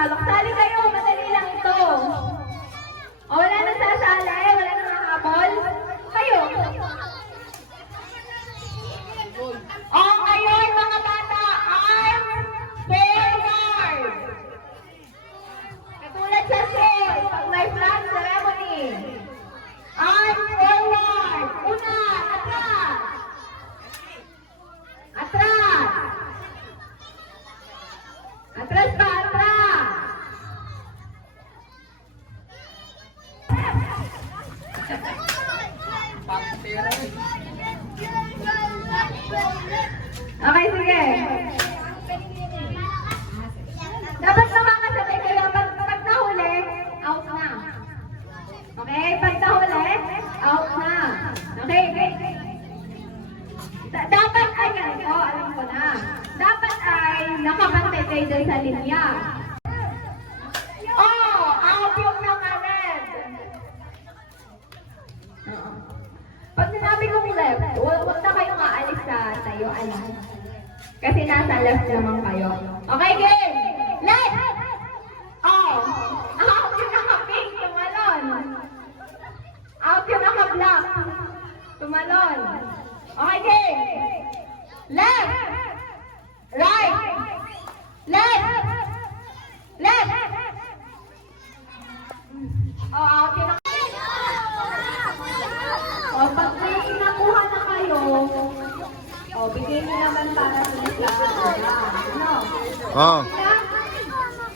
palok. Sali kayo, madali lang ito. O, wala nang sasali, wala nang nakapol. Kayo. O, ngayon mga bata, arm forward. Katulad sa show, pag may flag ceremony. Arm forward. Una, atras. Atras. Atras pa, atras. Okay, sige. Dapat nakakasabay kayo. Pag nahuli, out na. Okay? Pag nahuli, out na. Okay? Dapat ay ganito, alam ko na. Dapat ay nakapantay kayo dun sa linya. Oh, out yung naka-red. Pag sinabi kong left, huwag na kayong aalis sa tayuan. Kasi nasa left naman kayo. Okay, game! Left! Oh! Out yung naka-pink, tumalon. Out yung naka-black, tumalon. Okay, game! Left! Right! Left! Left! Oh, out yung o, pag may nakuha na kayo, o, bigay nyo naman para sa isa. Ano? Oo.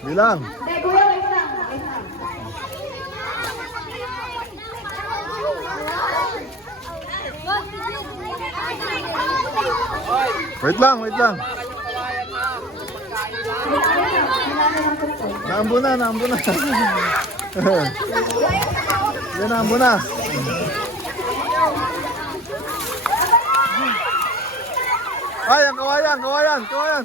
Bilang. Hindi, kuya, wait lang. Wait lang, wait lang. Naambo na, naambo na. Yan, naambo na. Ay, ang kawayan, kawayan, kawayan.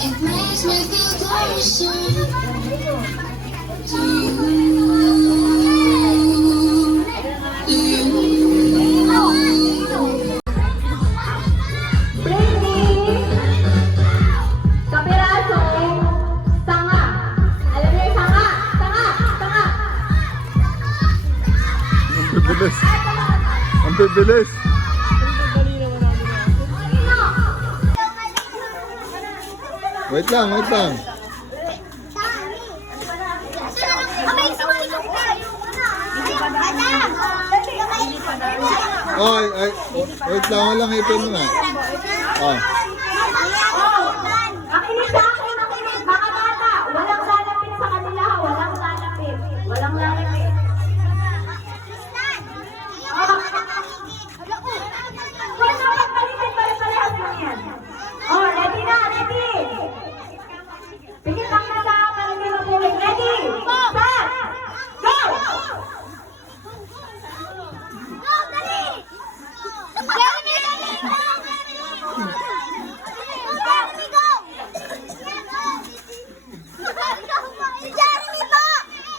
It makes me feel closer to you. Britney, kapiraso, tanga. Alam niyo yung tanga? Tanga, tanga. Ang bibilis. Ang bibilis. Wait lang, wait lang. Ay, ay, wait lang, walang ipin mo na. Oh. Makinig sa akin, makinig. Mga bata, walang lalapit sa kanila. Walang lalapit. Walang lalapit. Huwag na magpaligid, pare-parehas lang yan. Oh, ready na, ready. Pigit lang na sa para hindi mabuhay. Ready, set, go! Go, dali! Jeremy, dali! Jeremy, go! Si Jeremy po!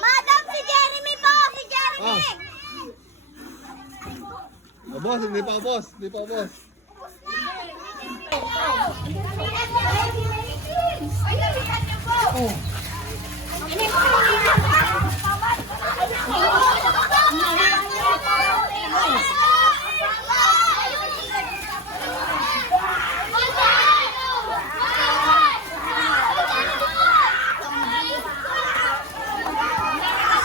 Madam, si Jeremy po! Si Jeremy! Oh, boss, hindi pa boss, hindi pa boss. Oh.